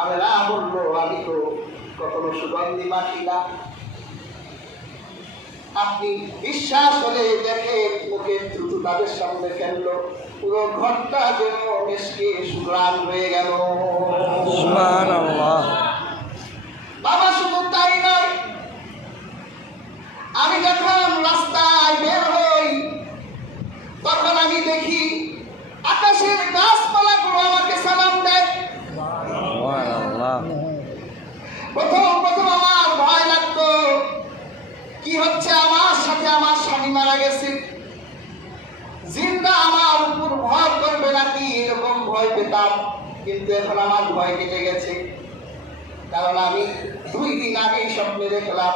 আমেনা বললো, আমি তো কখনো সুগন্ধি মাখি না। আপনি বিশ্বাস হলে দেখে মুখে থুতু তাদের সামনে ফেললো, পুরো ঘরটা যেন মেশকে সুগ্রাণ হয়ে গেল। সুবহানাল্লাহ। বাবা শুধু তাই নয়, আমি যখন রাস্তায় বের হই তখন আমি দেখি আকাশের গাছপালাগুলো আমাকে সালাম দেয়। সুবহানাল্লাহ। প্রথম আমার ভয় লাগতো, কি হচ্ছে আমার সাথে? আমার স্বামী মারা গেছে, জিন্দা আমার উপর ভয় করবে নাকি, এরকম ভয় পেতাম। কিন্তু এখন আমার ভয় কেটে গেছে, কারণ আমি 2 দিন আগেই স্বপ্নে দেখলাম,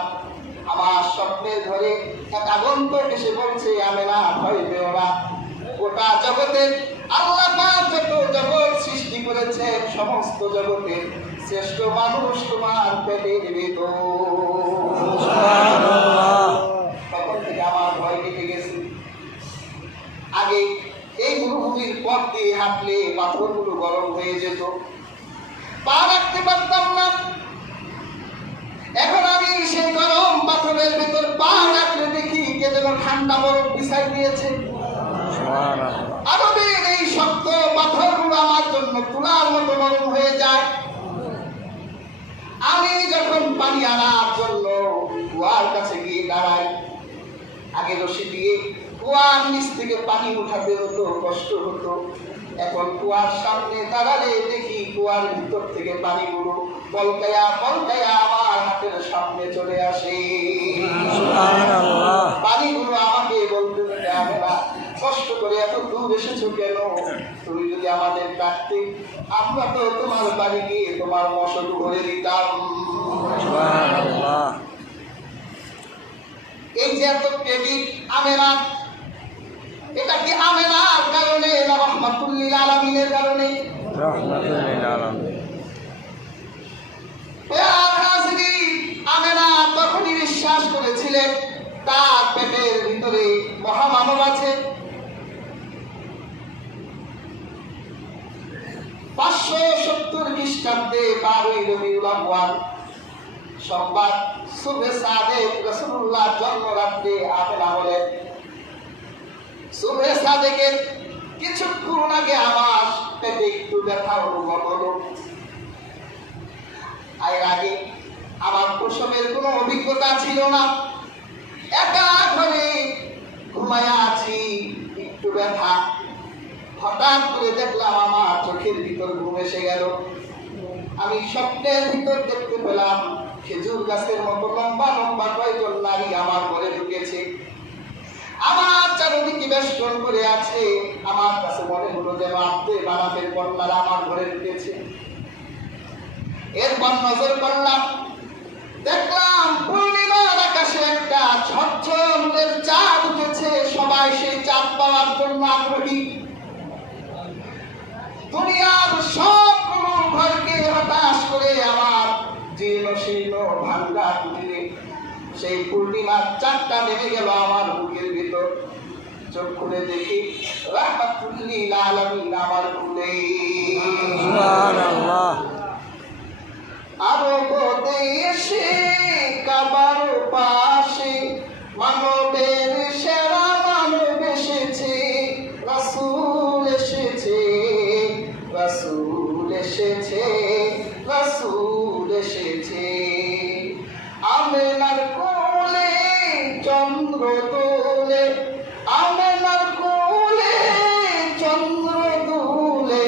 আমার স্বপ্নের ঘরে এক আগন্তুক এসে বলছে, আমেনা ভয় পেও না, গোটা জগতের আল্লাহ পাক যত জগৎ সৃষ্টি করেছে সমস্ত জগতের শ্রেষ্ঠ মানুষ তোমার পেটের ভিতর। সুবহানাল্লাহ। তখন থেকে আমার ভয় কেটে গেছে। আগে এই মরুভূমির পথ দিয়ে হাঁটলে পাথরগুলো গরম হয়ে যেত, পা রাখতে পারতাম না। এখন আমি সেই গরম পাথরের ভেতর পা রাখলে দেখি কে যেন ঠান্ডা বরফ বিছাই দিয়েছে। সুবহানাল্লাহ। আরবের এই শক্ত পাথরগুলো আমার জন্য তুলার মতো নরম হয়ে যায়। আমি যখন পানি আনার জন্য কুয়ার কাছে গিয়ে দাঁড়াই, আগে রশি দিয়ে কুয়ার নিচ থেকে পানি উঠাতে হতো, কষ্ট হতো। এখন কুয়ার সামনে দাঁড়ালে দেখি কুয়ার ভিতর থেকে পানিগুলো পলকায়া পলকায়া আমার হাতের সামনে চলে আসে। সুবহানাল্লাহ। পানিগুলো আমাকে বলতে হবে না, কষ্ট করে এত দূর এসেছো কেন? তুমি যদি আমাদের ডাকতে, আমরা তো তোমার বাড়ি গিয়ে তোমার মশক ভরে দিতাম। সুবহানাল্লাহ। এই যে এত ক্রেডিট আমেনা, এটা কি আমেনার কারণে না রাহমাতুল লিল আলামিনের কারণে? রাহমাতুল লিল আলামিন। আমেনা তখনই বিশ্বাস করেছিলেন তার পেটের ভিতরে মহামানব আছে। 570 খ্রিস্টাব্দে 12ই রবিউল আউয়াল সোমবার সুবহে সাদেক রাসূলুল্লাহ জন্মরাত্রে আমেনা বলেন, সুবহে সাদেকের কিছুক্ষণ আগে আমার পেটে একটু ব্যথা অনুভব হলো। এর আগে আমার প্রসবের কোনো অভিজ্ঞতা ছিল না, একা ঘরে ঘুমায়া আছি, একটু ব্যথা। হঠাৎ করে দেখলাম আমার চোখের ভিতর ঘুম এসে গেল। আমি স্বপ্নের ভিতর দেখতে পেলাম খেজুর গাছের মতো লম্বা লম্বা কয়েকজন নারী আমার ঘরে ঢুকেছে, আমার চারদিকে বেষ্টন করে আছে। আমার কাছে মনে হলো যেন আব্দে বানাতের কন্যারা আমার ঘরে ঢুকেছে। এরপর নজর করলাম, দেখলাম পূর্ণিমার আকাশে একটা ঝলঝলের চাঁদ উঠেছে। সবাই সেই চাঁদ পাওয়ার জন্য আগ্রহী। দুনিয়ার সবগুলো ঘরকে হতাশ করে আমার জীর্ণ শীর্ণ ভাঙ্গা কুটিরে সেই পূর্ণিমার চাঁদটা নেমে গেল আমার বুকের ভিতর। চোখ খুলে দেখি রাহমাতুল লিল আলামিন আমার কুলে। সুবহানাল্লাহ। আরব দেশে কাবার পাশে মানবের সেরা মানব এসেছে, রাসূল এসেছে, রাসূল এসেছে, রাসূল এসেছে। আমেনার কোলে চন্দ্র দোলে, আমেনার কোলে চন্দ্র দোলে,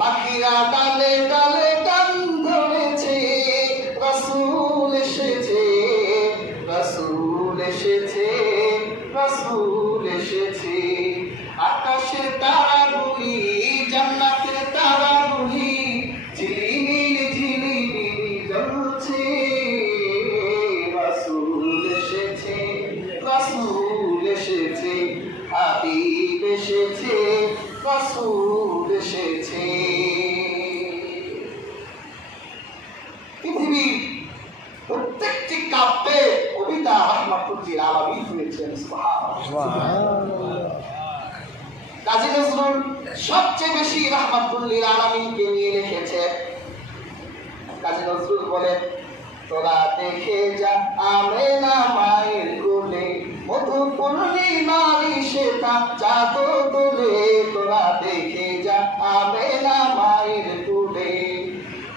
পাখিরা ডালে ডালে গান ধরেছে, রাসূল এসেছে, রাসূল এসেছে, রাসূল এসেছে। আকাশের তারাগুলি জান্নাতের তারাগুলি ঝিলিমিলি ঝিলিমিলি জ্বলছে, রাসূল এসেছে, রাসূল এসেছে, হাবিব এসেছে, রাসূল এসেছে। পৃথিবীর প্রত্যেকটি কাব্যে কবিতা রাহমাতুল লিল আলামিন হয়েছেন। সুবহানাল্লাহ। কাজী নজরুল সবচেয়ে বেশি রাহমাতুল লিল আলামিনকে নিয়ে লিখেছে। কাজী নজরুল বলেন, তোরা দেখে যা আমেনা মায়ের কোলে, মধু পূর্ণিমার সেটা চাঁদ দোলে। তোরা দেখে যা আমেনা মায়ের কোলে,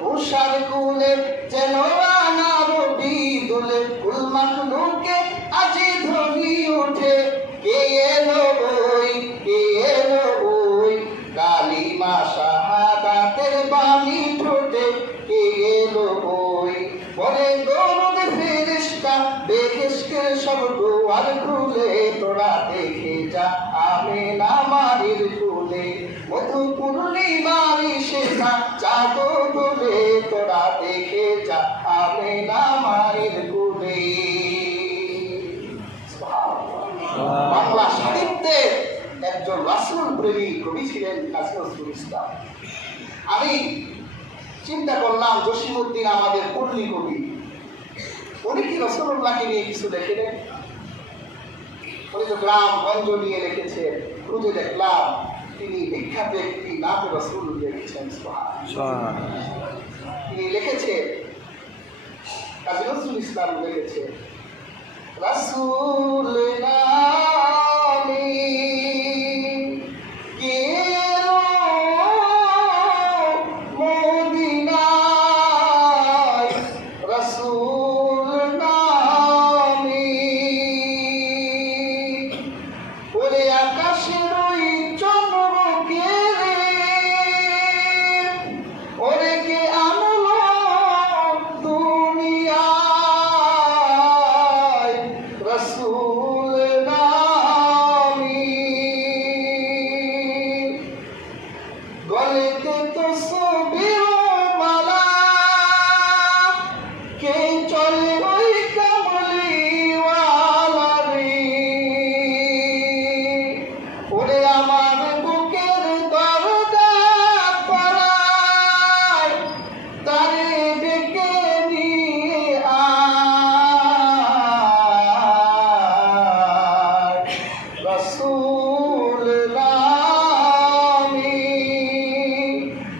উষার কুলে যেন রানা রবি দোলে। কুল মাখলুকে আজি ধ্বনি ওঠে, কে এলো ওই, কে এলো ওই, কালিমা শাহাদাতের বাণী ঠোঁটে, কে এলো ওই। বলে দরুদ ফেরেশতা বেহেশতের সব দুয়ার খুলে, তোরা দেখে যা আমেনা মায়ের কোলে, মধু পূর্ণিমার সেটা চাঁদ দোলে। তোরা দেখে যা আমেনা মায়ের কোলে। বাংলা সাহিত্যে একজন রাসূল প্রেমী কবি ছিলেন কাজী নজরুল ইসলাম। আমি চিন্তা করলাম, জসিমউদ্দিন আমাদের পল্লী কবি, উনি কি রাসূলুল্লাহকে নিয়ে কিছু লেখেন? উনি তো গ্রাম গঞ্জ নিয়ে লিখেছেন। খুঁজে দেখলাম তিনি বিখ্যাত একটি নাম রাসূল লিখেছেন। তিনি লিখেছেন, কাজী নজরুল ইসলাম লিখেছেন, রাসূল নামে গেলো মদিনায়, রাসূল নামে ওরে আকাশের ওই চন্দ্রকে রে, ওরে কে আনলো দুনিয়ায়, রাসূল নামে। গলেতে তো ছবির মালা, কে চলে ওই কামলিওয়ালা রে, ওরে আমার বুকের দরজা পাড়ায়, তারে ডেকে নিয়ে আয়, রাসূল নামে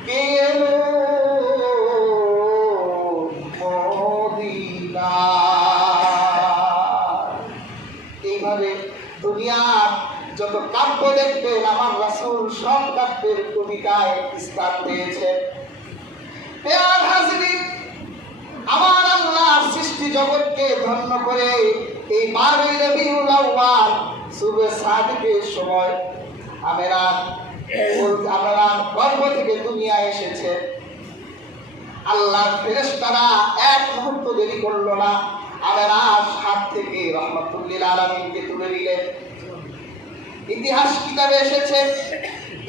গেলো মদিনায়। এইভাবে দুনিয়ার যত কাব্য দেখবেন, আমার রাসূল সব কাব্যের কবিতায় স্থান পেয়েছেন। পেয়ার হাজরিন, আমার আল্লাহ সৃষ্টি জগৎকে ধন্য করে এই 12 রবিউল আউয়াল সুবে সাদিকের সময় আমরা গর্ভ থেকে দুনিয়ায় এসেছে। আল্লাহর ফেরেশতারা এক মুহূর্ত দেরি করলো না, আমেনার হাত থেকে রহমাতুল লিল আলামিনকে তুলে নিলেন। ইতিহাস কিতাবে এসেছে,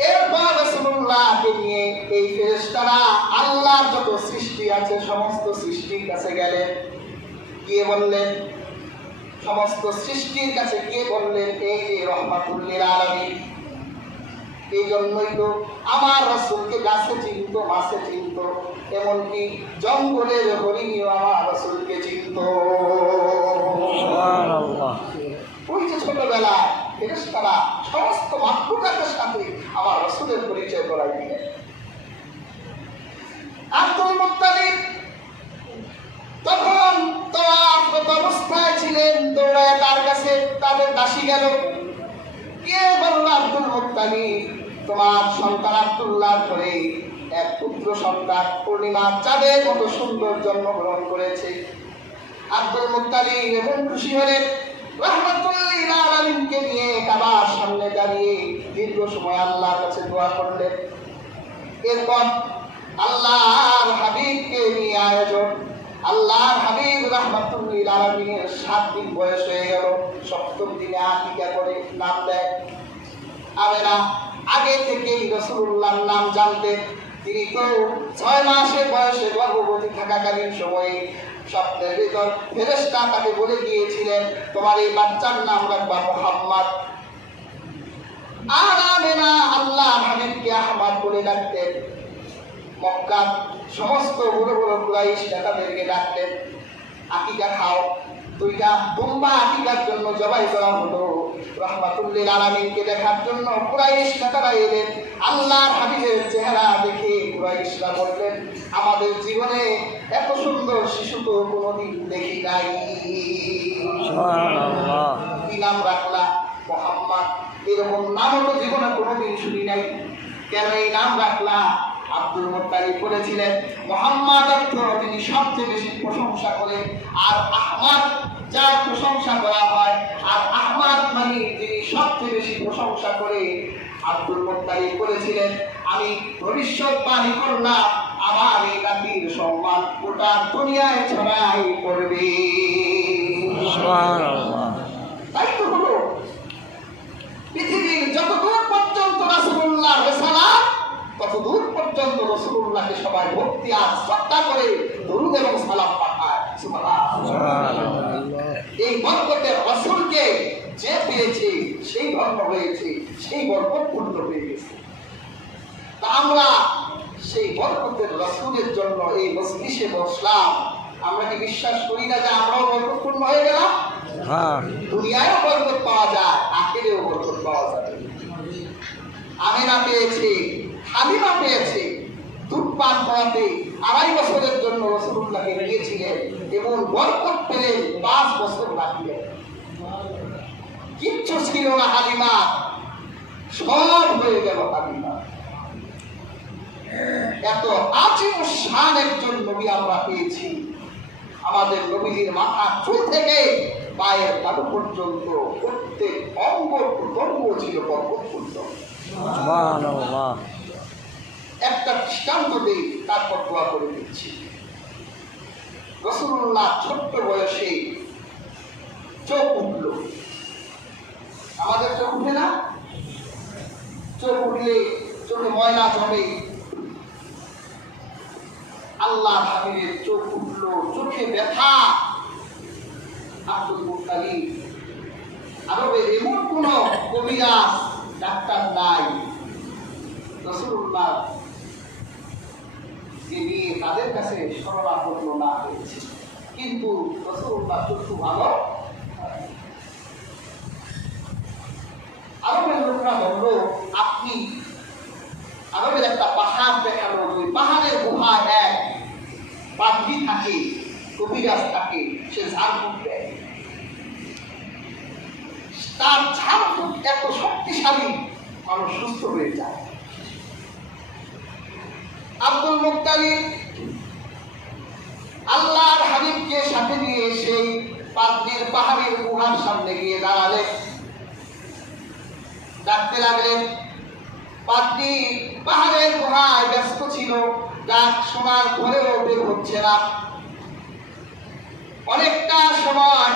এরপর রাসূলুল্লাহকে নিয়ে এই ফেরেশতারা আল্লাহর যত সৃষ্টি আছে সমস্ত সৃষ্টির কাছে গেলেন। গিয়ে বললেন, সমস্ত সৃষ্টির কাছে গিয়ে বললেন, এই যে রহমাতুল লিল আলামিন, এই জন্যই তো আমার রাসূলকে গাছে চিনত, মাছে চিনত, এমনকি জঙ্গলের হরিণীও আমার রাসূলকে চিনত। ওই যে ছোটবেলায় ফেরেশতারা সমস্ত মাখলুকাতের সাথে আমার রাসূলের পরিচয় করাই দিলেন। আব্দুল মুত্তালিব তখন তওয়াফরত অবস্থায় ছিলেন, দৌড়ায় তার কাছে তাদের দাসী গেল, গিয়ে বলল, আব্দুল মুত্তালিব, তোমার সন্তান আব্দুল্লাহ করে এক পুত্র সন্তান পূর্ণিমার চাঁদের মতো সুন্দর জন্মগ্রহণ করেছে। আব্দুল মুত্তালিব এবং খুশি হলেন, রহমাতুল লিল আলামিনকে নিয়ে কাবার সামনে দাঁড়িয়ে দীর্ঘ সময় আল্লাহর কাছে দোয়া করলেন। এরপর আল্লাহর হাবিবকে নিয়ে আয়োজন। আল্লাহর হাবিব রহমাতুল লিল আলামিনের 7 দিন বয়স হয়ে গেল। 7ম দিনে আকিকা করে নাম দেয়। আমেনা আগে থেকেই রাসূলুল্লাহর নাম জানতেন। তিনি তো 6 মাসের বয়সে গর্ভবতী থাকাকালীন সময়ে স্বপ্নের ভিতর ফেরেশতা তাকে বলে গিয়েছিলেন, তোমার এই বাচ্চার নাম রাখবা মুহাম্মদ। আর আমেনা আল্লাহর হাবিবকে আহমদ বলে ডাকতেন। মক্কার সমস্ত বড় বড় কুরাইশ নেতাদেরকে ডাকতেন, আকিকা খাও। 2টা দুম্বা আকিকার জন্য জবাই করা হলো। রহমাতুল লিল আলামিনকে দেখার জন্য কুরাইশ নেতারা এলেন। আল্লাহর হাবিবের চেহারা দেখে কুরাইশরা বললেন, আমাদের জীবনে এত সুন্দর শিশু তো কোনোদিন দেখি নাই। সুবহানাল্লাহ। কি নাম রাখলা? মুহাম্মদ। এরকম নামও তো জীবনে কোনোদিন শুনি নাই, কেন এই নাম রাখলা? আব্দুল মুত্তালিব বলেছিলেন, মুহাম্মদ অর্থ তিনি সবচেয়ে বেশি প্রশংসা করে, আর আহমদ যার প্রশংসা করা হয়, আর আহমদ মানে যিনি সবচেয়ে বেশি প্রশংসা করে। আব্দুল মুত্তালিব বলেছিলেন, আমি ভবিষ্যৎবাণী করলাম আমার এই নাতির সম্মান গোটা দুনিয়ায় ছড়াই পড়বে। সুবহানাল্লাহ। তাই তো হলো, পৃথিবীর যতদূর পর্যন্ত রাসূলুল্লাহর রিসালাত, ততদূর পর্যন্ত রাসূলুল্লাহকে সবাই ভক্তি আর শ্রদ্ধা করে দরুদ এবং সালাম পাঠায়। সুবহানাল্লাহ। এই বরকতের রাসূলকে যে পেয়েছে সেই ধন্য হয়েছে, সেই বরকত পূর্ণ হয়ে গেছে। তা আমরা সেই বরকতের রাসূলের জন্য এই মজলিসে বসলাম। আমরা কি বিশ্বাস করি না যে আমরাও বরকতপূর্ণ হয়ে গেলাম? হ্যাঁ। দুনিয়ায়ও বরকত পাওয়া যায়, আখিরেও বরকত পাওয়া যাবে। আমিনা পেয়েছে, হালিমা পেয়েছে, দুধ পান করাতে 2.5 বছরের জন্য রাসূলুল্লাহকে নিয়েছিলেন এবং বরকত পেলেন 5 বছর রাখলেন। কিচ্ছু ছিল না হালিমা, সব হয়ে গেল হালিমা। এত আজিম শান একজন নবী আমরা পেয়েছি। আমাদের নবীজির মাথা চুল থেকে পায়ের তালু পর্যন্ত প্রত্যেক অঙ্গ প্রত্যঙ্গ ছিল বরকতপূর্ণ। সুবহানাল্লাহ। একটা দৃষ্টান্ত দিই, তারপর দোয়া করে দিচ্ছি। রাসূলুল্লাহ ছোট্ট বয়সে চোখ উঠল। আমাদের চোখ উঠে না? চোখ উঠলে চোখে ময়লা জমে। আল্লাহ হাবিবের চোখ উঠল, চোখে ব্যথা। আব্দুল মুত্তালিব, আরবের এমন কোন কবিরাজ ডাক্তার নাই, রাসূলুল্লাহ নিয়ে তাদের কাছে শরণাপন্ন না হয়েছে, কিন্তু রাসূলুল্লাহ চক্ষু ভালো। আরবের লোকরা বলল, আপনি আরবের একটা পাহাড় দেখালো, ওই পাহাড়ের গুহায় এক পাদ্রী থাকে, কবিরাজ থাকে, সে ঝাড়ফুঁক দেয়। তার ঝাড়ফুঁক এত শক্তিশালী, মানুষ সুস্থ হয়ে যায়। আব্দুল মুত্তালিব আল্লাহর হাবিবকে সাথে নিয়ে সেই পাদ্রীর পাহাড়ের গুহার সামনে গিয়ে দাঁড়ালেন, ডাকতে লাগলেন। পাদ্রী পাহাড়ের গুহায় ব্যস্ত ছিল, ডাক শোনার পরেও বের হচ্ছে না। অনেকটা সময়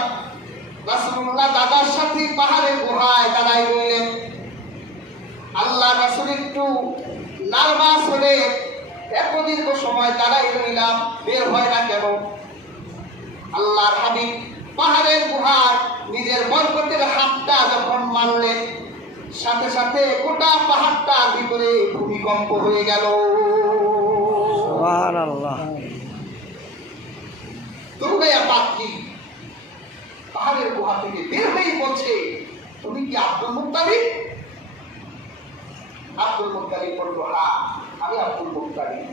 রাসূলুল্লাহ দাদার সাথে পাহাড়ের গুহায় দাঁড়ায় রইলেন। আল্লাহ রাসূল একটু নার্ভাস হলে, এত দীর্ঘ সময় দাঁড়াই রইলাম, বের হয় না কেন? আল্লাহর হাবিব পাহাড়ের গুহায় নিজের বরকতের হাতটা যখন মারলেন, সাথে সাথে গোটা পাহাড়টার ভিতরে ভূমিকম্প হয়ে গেল। সুবহানাল্লাহ। দৌড়াইয়া পাদ্রী পাহাড়ের গুহা থেকে বের হয়ে বলছে, তুমি কি আব্দুল মুত্তালিব? আব্দুল মুত্তালিব বলল, হ্যাঁ আমি আব্দুল মুত্তালিব।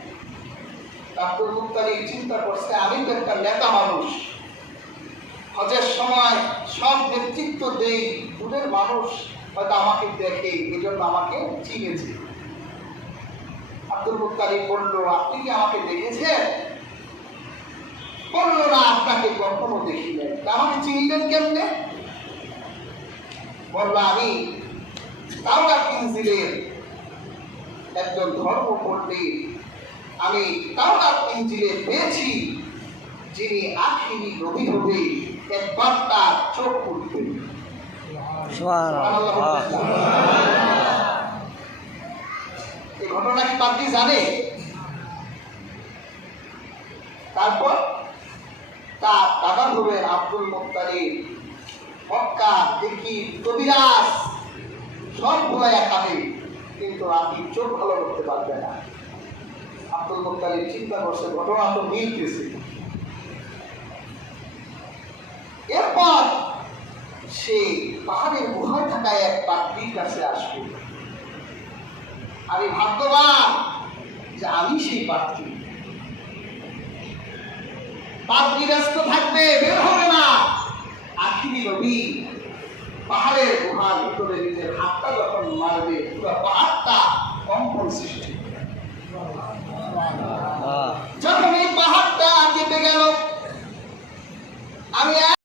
আব্দুল মুত্তালিব চিন্তা করছে, আমি তো একটা নেতা মানুষ, হজের সময় সব নেতৃত্ব দেই, দূরের মানুষ হয়তো আমাকে দেখে, এই জন্য আমাকে চিনেছে। আব্দুল মুত্তালিব বলল, আপনি কি আমাকে দেখেছেন? বলল, না আপনাকে কখনো দেখি নাই। আমাকে চিনলেন কেমনে? বলল, আমি তাওরাত ইনজিলের একজন ধর্ম পণ্ডিত, আমি তাওরাত ইনজিলে পেয়েছি যিনি আখিরি নবী হবে, একবার তার চোখ উঠবেন। সুবহানাল্লাহ। এই ঘটনা কি পাদ্রী জানে? তারপর তার দাদা হবেন আব্দুল মুত্তালিব, মক্কা দেখি কবিরাজ সব ভুলাইয়া খাবে, কিন্তু আপনি চোখ ভালো করতে পারবে না। আব্দুল মুত্তালিব চিন্তা করছে, ঘটনা তো মিলতেছে। এরপর সে পাহাড়ের গুহায় থাকা এক পাদ্রীর কাছে আসবে। আমি ভাগ্যবান, যে আমি সেই পাত্রী। পাত্রী ব্যস্ত থাকবে, বের হবে না। আখিরি নবী পাহাড়ের গুহার ভিতরে নিজের হাতটা যখন মারবে, পুরো পাহাড়টা কম্পন সৃষ্টি